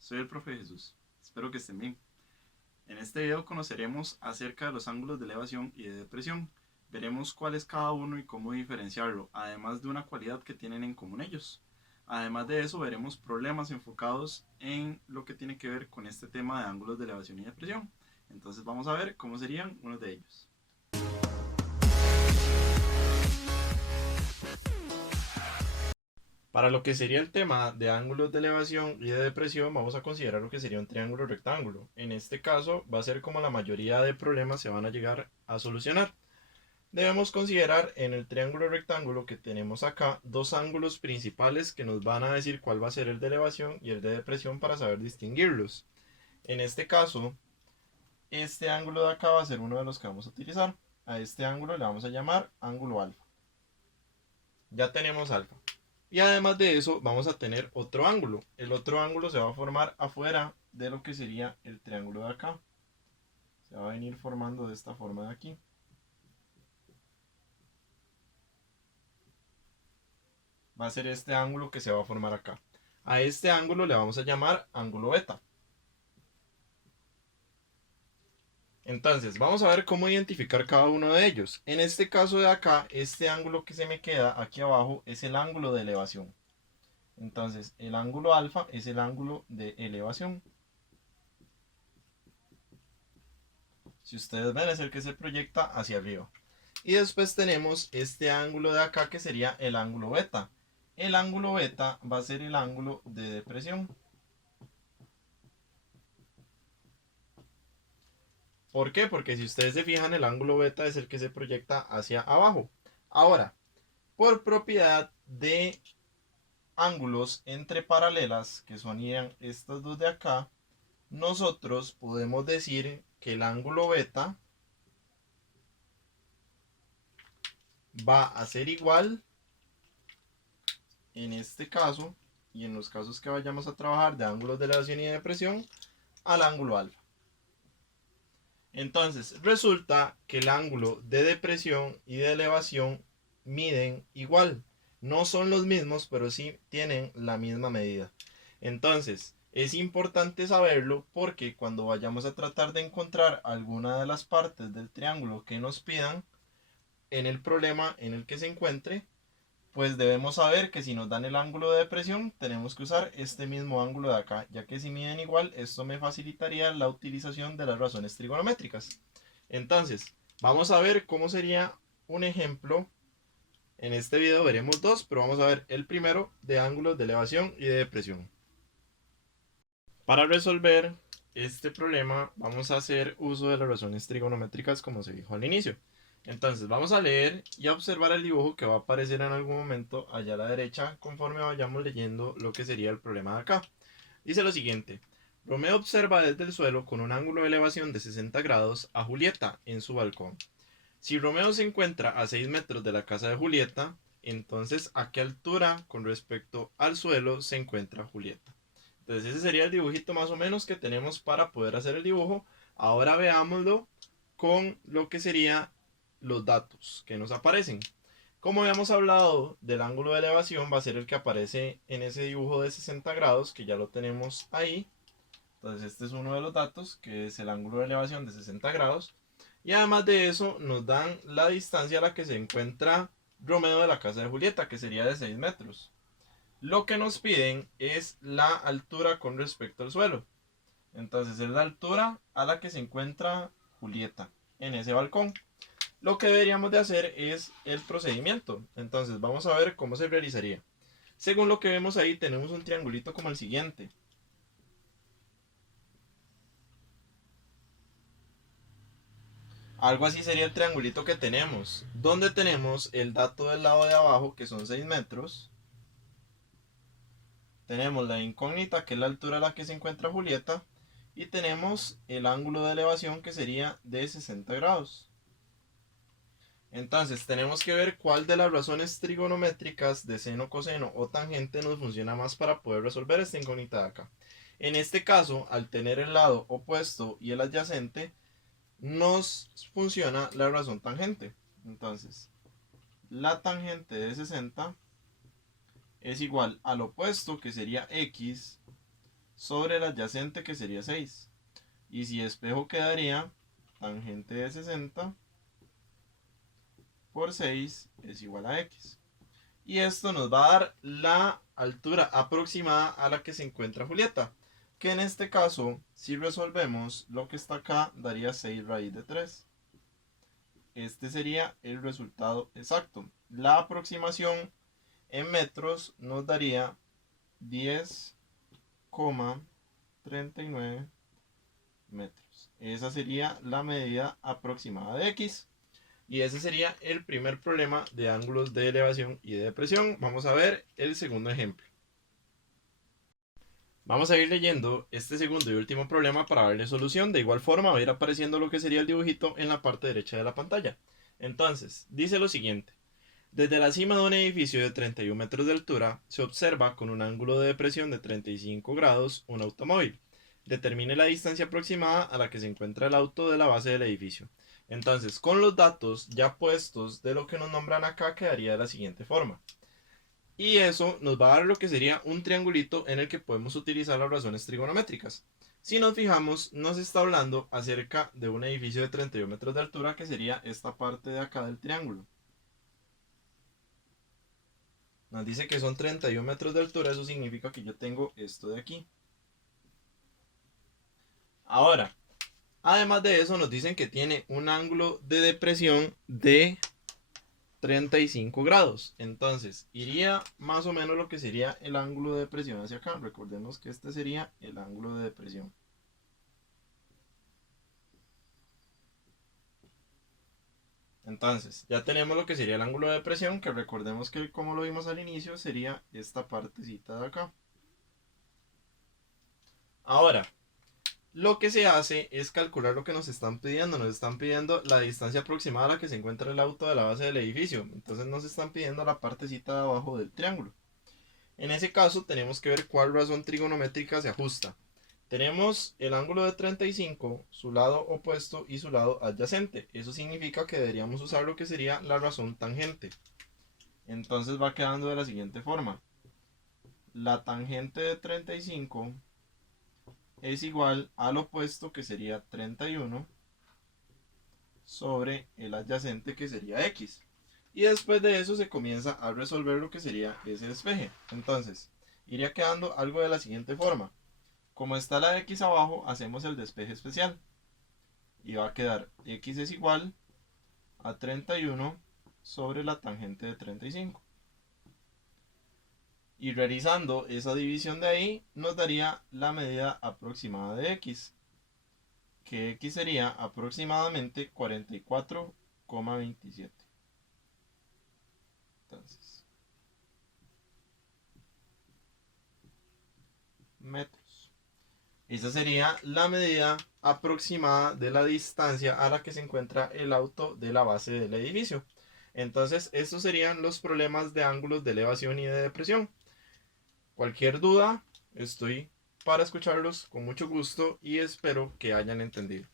soy el profe Jesús. Espero que estén bien. En este video conoceremos acerca de los ángulos de elevación y de depresión. Veremos cuál es cada uno y cómo diferenciarlo, además de una cualidad que tienen en común ellos. Además de eso, veremos problemas enfocados en lo que tiene que ver con este tema de ángulos de elevación y depresión. Entonces vamos a ver cómo serían unos de ellos. Para lo que sería el tema de ángulos de elevación y de depresión, vamos a considerar lo que sería un triángulo rectángulo. En este caso, va a ser como la mayoría de problemas se van a llegar a solucionar. Debemos considerar en el triángulo rectángulo que tenemos acá dos ángulos principales que nos van a decir cuál va a ser el de elevación y el de depresión para saber distinguirlos. En este caso, este ángulo de acá va a ser uno de los que vamos a utilizar. A este ángulo le vamos a llamar ángulo alfa. Ya tenemos alfa. Y además de eso vamos a tener otro ángulo. El otro ángulo se va a formar afuera de lo que sería el triángulo de acá. Se va a venir formando de esta forma de aquí. Va a ser este ángulo que se va a formar acá. A este ángulo le vamos a llamar ángulo beta. Entonces, vamos a ver cómo identificar cada uno de ellos. En este caso de acá, este ángulo que se me queda aquí abajo es el ángulo de elevación. Entonces, el ángulo alfa es el ángulo de elevación. Si ustedes ven, es el que se proyecta hacia arriba. Y después tenemos este ángulo de acá que sería el ángulo beta. El ángulo beta va a ser el ángulo de depresión. ¿Por qué? Porque si ustedes se fijan, el ángulo beta es el que se proyecta hacia abajo. Ahora, por propiedad de ángulos entre paralelas, que son estas dos de acá, nosotros podemos decir que el ángulo beta va a ser igual, en este caso, y en los casos que vayamos a trabajar de ángulos de elevación y de depresión, al ángulo alfa. Entonces, resulta que el ángulo de depresión y de elevación miden igual. No son los mismos, pero sí tienen la misma medida. Entonces, es importante saberlo porque cuando vayamos a tratar de encontrar alguna de las partes del triángulo que nos pidan en el problema en el que se encuentre, pues debemos saber que si nos dan el ángulo de depresión, tenemos que usar este mismo ángulo de acá, ya que si miden igual, esto me facilitaría la utilización de las razones trigonométricas. Entonces, vamos a ver cómo sería un ejemplo. En este video veremos dos, pero vamos a ver el primero de ángulos de elevación y de depresión. Para resolver este problema, vamos a hacer uso de las razones trigonométricas como se dijo al inicio. Entonces vamos a leer y a observar el dibujo que va a aparecer en algún momento allá a la derecha conforme vayamos leyendo lo que sería el problema de acá. Dice lo siguiente: Romeo observa desde el suelo con un ángulo de elevación de 60 grados a Julieta en su balcón. Si Romeo se encuentra a 6 metros de la casa de Julieta, entonces ¿a qué altura con respecto al suelo se encuentra Julieta? Entonces ese sería el dibujito más o menos que tenemos para poder hacer el dibujo. Ahora veámoslo con lo que sería los datos que nos aparecen. Como habíamos hablado del ángulo de elevación, va a ser el que aparece en ese dibujo de 60 grados, que ya lo tenemos ahí. Entonces este es uno de los datos, que es el ángulo de elevación de 60 grados. Y además de eso nos dan la distancia a la que se encuentra Romeo de la casa de Julieta, que sería de 6 metros. Lo que nos piden es la altura con respecto al suelo. Entonces es la altura a la que se encuentra Julieta en ese balcón. Lo que deberíamos de hacer es el procedimiento. Entonces vamos a ver cómo se realizaría. Según lo que vemos ahí, tenemos un triangulito como el siguiente. Algo así sería el triangulito que tenemos, donde tenemos el dato del lado de abajo, que son 6 metros. Tenemos la incógnita, que es la altura a la que se encuentra Julieta. Y tenemos el ángulo de elevación, que sería de 60 grados. Entonces tenemos que ver cuál de las razones trigonométricas de seno, coseno o tangente nos funciona más para poder resolver esta incógnita de acá. En este caso, al tener el lado opuesto y el adyacente, nos funciona la razón tangente. Entonces, la tangente de 60 es igual al opuesto, que sería x, sobre el adyacente que sería 6. Y si espejo quedaría tangente de 60 por 6 es igual a x. Y esto nos va a dar la altura aproximada a la que se encuentra Julieta. Que en este caso, si resolvemos lo que está acá, daría 6 raíz de 3. Este sería el resultado exacto. La aproximación en metros nos daría 10,39 metros. Esa sería la medida aproximada de x. Y ese sería el primer problema de ángulos de elevación y de depresión. Vamos a ver el segundo ejemplo. Vamos a ir leyendo este segundo y último problema para darle solución. De igual forma va a ir apareciendo lo que sería el dibujito en la parte derecha de la pantalla. Entonces, dice lo siguiente. Desde la cima de un edificio de 31 metros de altura, se observa con un ángulo de depresión de 35 grados un automóvil. Determine la distancia aproximada a la que se encuentra el auto de la base del edificio. Entonces, con los datos ya puestos de lo que nos nombran acá, quedaría de la siguiente forma. Y eso nos va a dar lo que sería un triangulito en el que podemos utilizar las razones trigonométricas. Si nos fijamos, nos está hablando acerca de un edificio de 31 metros de altura, que sería esta parte de acá del triángulo. Nos dice que son 31 metros de altura, eso significa que yo tengo esto de aquí. Ahora, además de eso, nos dicen que tiene un ángulo de depresión de 35 grados. Entonces, iría más o menos lo que sería el ángulo de depresión hacia acá. Recordemos que este sería el ángulo de depresión. Entonces, ya tenemos lo que sería el ángulo de depresión, que recordemos que como lo vimos al inicio, sería esta partecita de acá. Ahora, lo que se hace es calcular lo que nos están pidiendo. Nos están pidiendo la distancia aproximada a la que se encuentra el auto de la base del edificio. Entonces nos están pidiendo la partecita de abajo del triángulo. En ese caso tenemos que ver cuál razón trigonométrica se ajusta. Tenemos el ángulo de 35, su lado opuesto y su lado adyacente. Eso significa que deberíamos usar lo que sería la razón tangente. Entonces va quedando de la siguiente forma. La tangente de 35 es igual al opuesto, que sería 31, sobre el adyacente, que sería x. Y después de eso se comienza a resolver lo que sería ese despeje. Entonces, iría quedando algo de la siguiente forma. Como está la x abajo, hacemos el despeje especial. Y va a quedar x es igual a 31 sobre la tangente de 35. Y realizando esa división de ahí, nos daría la medida aproximada de x, que x sería aproximadamente 44,27. Entonces, metros. Esa sería la medida aproximada de la distancia a la que se encuentra el auto de la base del edificio. Entonces, estos serían los problemas de ángulos de elevación y de depresión. Cualquier duda, estoy para escucharlos con mucho gusto y espero que hayan entendido.